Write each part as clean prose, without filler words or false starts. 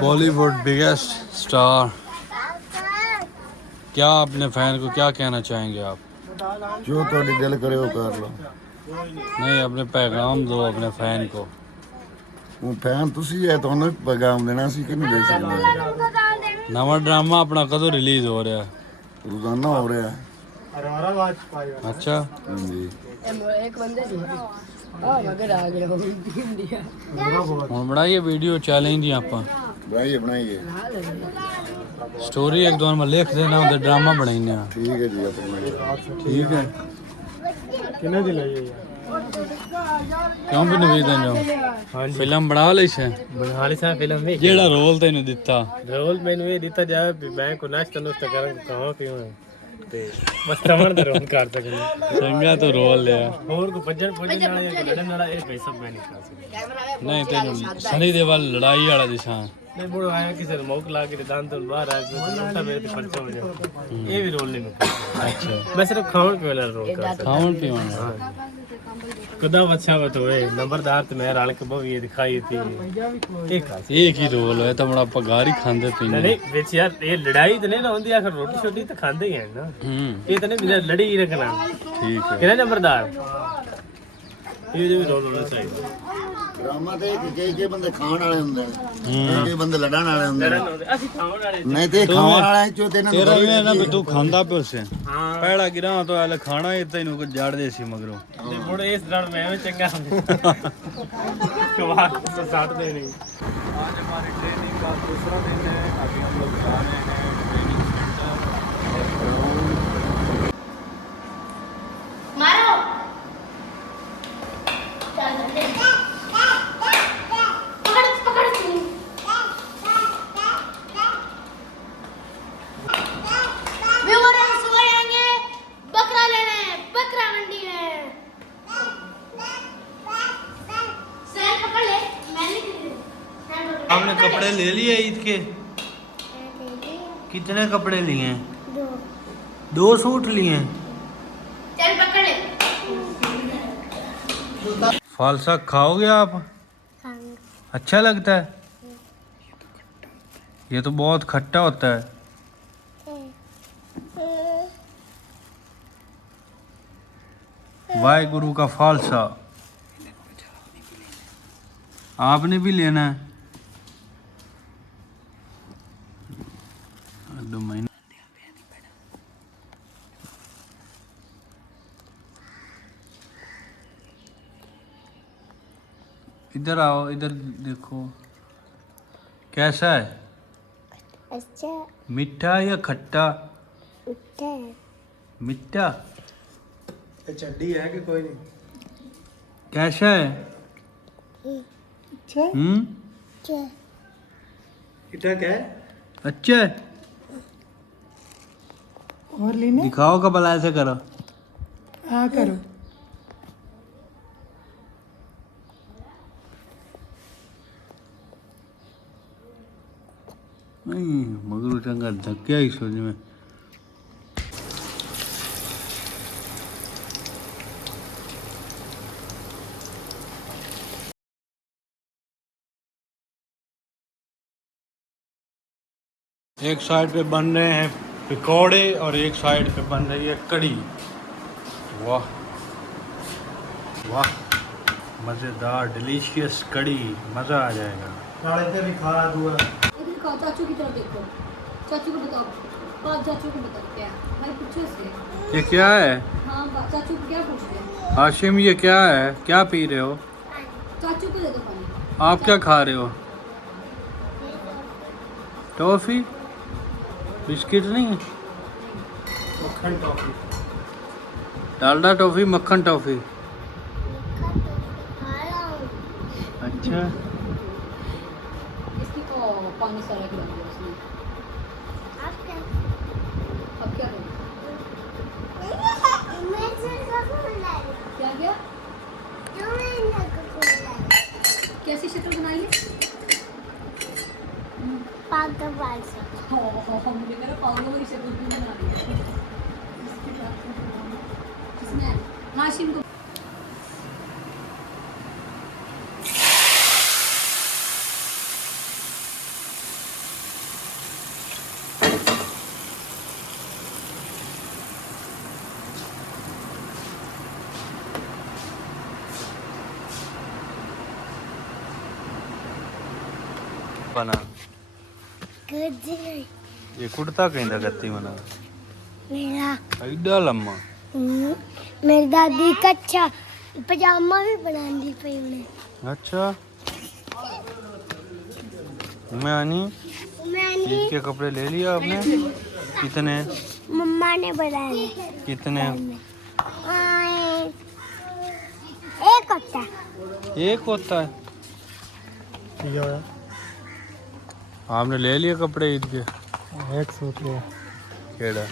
Bollywood biggest star, क्या अपने fan को क्या कहना चाहेंगे आप? जो तो दिल करे वो कर लो। नहीं, अपने पैगाम दो अपने फैन को। वो फैन तुसी है तो उन्हें पैगाम देना सी कि नहीं दे सकते। नवा ड्रामा अपना कदों रिलीज हो रहा है? रोजाना हो रहा है। अच्छा जी हम बनाइए वीडियो चैलेंज दी आप बनाइए बनाइए। स्टोरी एक दो में लिख देना उधर ड्रामा बनाइने। ठीक है जी अपना ठीक है क्यों भी नवी दिन फिल्म बना ली से फिल्म में जेड़ा रोल तेन दिता रोल मैंने ये दिता जाए भी मैं को नाश्ता नुश्ता करूं खावा पीवा ते बस समझ दे रोल कर सकने चंगा तो रोल लिया और को भजन भजन वाला या लड़न वाला ये पैसा मैं नहीं कर सकता। नहीं तेन सनी देवल लड़ाई वाला दिशा नहीं बुढ़ो आया किसी ने मौक ला के दान तो बाहर आ गया तो मेरे तो खर्चा हो जाए ये भी रोल नहीं मैं अच्छा मैं सिर्फ खावन पीवन वाला रोल कर सकता खावन पीवन खुदा अच्छा बात होए नंबरदार तो मैं राल के बहु ये दिखाई थी एक ही रोल है तो बड़ा पगार ही खांदे पीने नहीं बेच यार ये लड़ाई तो नहीं ना होती आखिर रोटी छोटी तो खाते ही हैं ना ये तो नहीं लड़ी ही रखना ठीक है कितना नंबरदार ये जो रोल होना चाहिए ड्रामा ते के बंदे खाण वाले हुंदे ने के बंदे लड़न वाले हुंदे ने ਅਸੀਂ ਖਾਣ ਵਾਲੇ नहीं ते खाण वाले चो ते तेरा ये ना भी तू खांदा पे उसे पहला गिरा तो आले खाना ही तेन को जाड़ दे सी मगरो ਤੇ ਮੁੜ ਇਸ ਨਾਲ ਮੈਂ ਵੀ ਚੰਗਾ ਕਵਾ ਸਾਟ ਦੇ ਨਹੀਂ आज हमारी ट्रेनिंग का दूसरा दिन है। अभी हम लोग जा रहे हैं ट्रेनिंग सेंटर। मारो पकड़ पकड़ सोएंगे बकरा लेने बकरा मंडी में सैन पकड़ ले मैंने आपने कपड़े ले लिए ईद के? कितने कपड़े लिए? दो सूट लिए। चल पकड़ ले फालसा खाओगे आप? अच्छा लगता है? ये तो बहुत खट्टा होता है। वाहेगुरु का फालसा आपने भी लेना है? 2 महीने इधर आओ, इधर देखो कैसा है? अच्छा मीठा या खट्टा? उठा मीठा। ਚੱਡੀ ਹੈ ਕਿ ਕੋਈ ਨਹੀਂ कैसा है? अच्छा क्या ਕਿੱਟਾ ਕਹਿ अच्छा है। और लेने दिखाओ कब ऐसे करो। हाँ करो नहीं मगर चंगा धक्या ही सोच में। एक साइड पे बन रहे हैं पकौड़े और एक साइड पे बन रही है कड़ी। वाह वाह मज़ेदार डिलीशियस कड़ी, मज़ा आ जाएगा। ਨਾਲੇ ਤੇ ਵੀ ਖਾ ਦੂਆ इधर दिखाओ चाचू की तरफ देखो चाचू को बताओ बात चाचू को बताओ क्या भाई पूछो से ये क्या है? हाँ चाचू को क्या पूछ रहे हैं हाशिम ये क्या है? क्या पी रहे हो? चाचू को दे दो पानी आप क्या खा रहे हो? टॉफ़ी बिस्किट नहीं है? ਮੱਖਣ ਟੌਫੀ डालडा टॉफ़ी मक्खन टॉफ़ी। अच्छा इसकी को पानी सारा गिरा दिया उसने अब क्या करूँ क्या क्या कैसी शक्ल बनाई है मुझे मेरा पागलों वाली शक्ल भी बना रही है इसकी बात किसने हाशिम को पना ये कुर्ता कहता गत्ती मना मेरा एडा लम्मा मेरी दादी कच्चा पजामा भी बनाती पई उन्हें। अच्छा मैं आनी मैंने ईद के कपड़े ले लिया आपने? कितने? मम्मा ने बनाए। कितने? एक होता एक होता है। ये होया आपने ले लिए कपड़े ईद के? एक सूट लिया केड़ा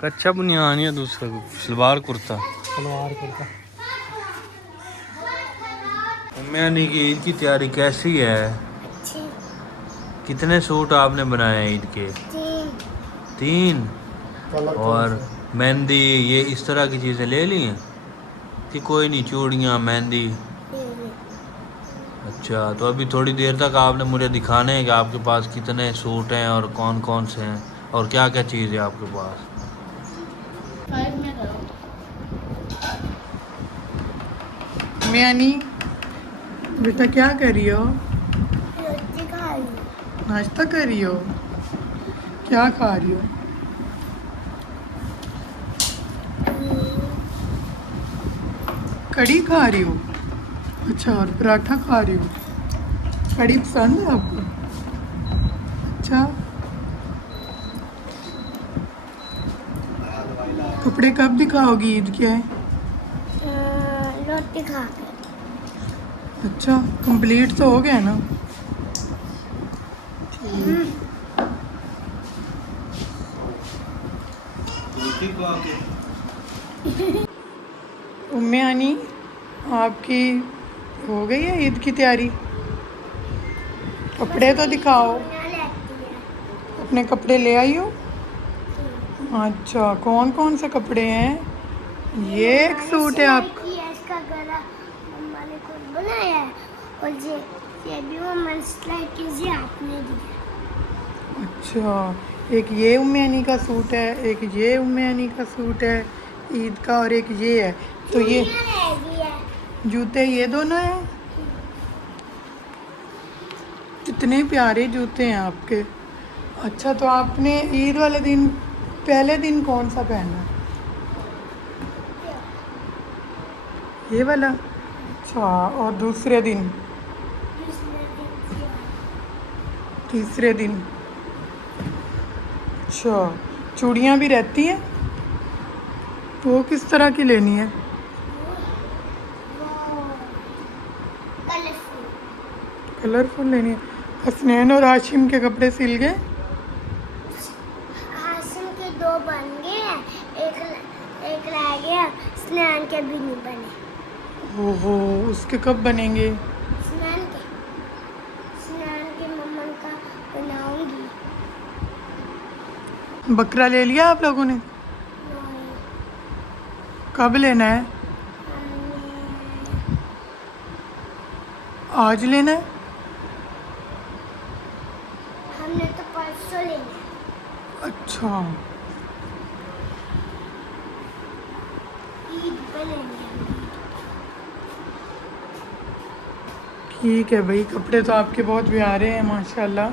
कच्चा बुनियान या दूसरा सलवार कुर्ता? सलवार कुर्ता। मैंने की ईद की तैयारी कैसी है? अच्छी कितने सूट आपने बनाए ईद के? 3। और मेहंदी ये इस तरह की चीज़ें ले ली हैं कि कोई नहीं, चूड़ियाँ मेहंदी? अच्छा, तो अभी थोड़ी देर तक आपने मुझे दिखाने हैं कि आपके पास कितने सूट हैं और कौन कौन से हैं और क्या क्या चीज़ है आपके पास। मैनी बेटा क्या कर रही हो? रोटी खा ली। नाश्ता कर रही हो? क्या खा रही हो? कड़ी खा रही हो? अच्छा, और पराठा खा रही हो? कड़ी पसंद है आपको? अच्छा, कपड़े कब दिखाओगी ईद के? रोटी खा कर। अच्छा, कंप्लीट तो हो गया ना? उम्मे आनी आपकी हो गई है ईद की तैयारी? कपड़े तो दिखाओ। अपने कपड़े ले आई हो? अच्छा, कौन कौन से कपड़े हैं? ये एक सूट है आप? इसका गला मम्मा ने खुद बनाया है और ये भी मम्मा ने सिलाई की जी आपने दिया। अच्छा, एक ये उम्मे आनी का सूट है, एक ये उम्मे आनी का सूट है ईद का, और एक ये है। तो ये जूते ये दोनों हैं? कितने प्यारे जूते हैं आपके। अच्छा, तो आपने ईद वाले दिन पहले दिन कौन सा पहना? ये वाला? अच्छा, और दूसरे दिन? तीसरे दिन? अच्छा, चूड़ियाँ भी रहती हैं? वो किस तरह की लेनी है? कलरफुल लेनी है। हसनैन और हाशिम के कपड़े सिल गए? हाशिम के 2 बन गए हैं, एक रह गया। स्नान के भी नहीं बने। ओहो, उसके कब बनेंगे? स्नान के मम्मा का बनाऊंगी। बकरा ले लिया आप लोगों ने? कब लेना है? आज लेना है? हमने तो परसों लेना। अच्छा, ईद पे लेंगे। ठीक है भाई, कपड़े तो आपके बहुत प्यारे हैं माशाल्लाह।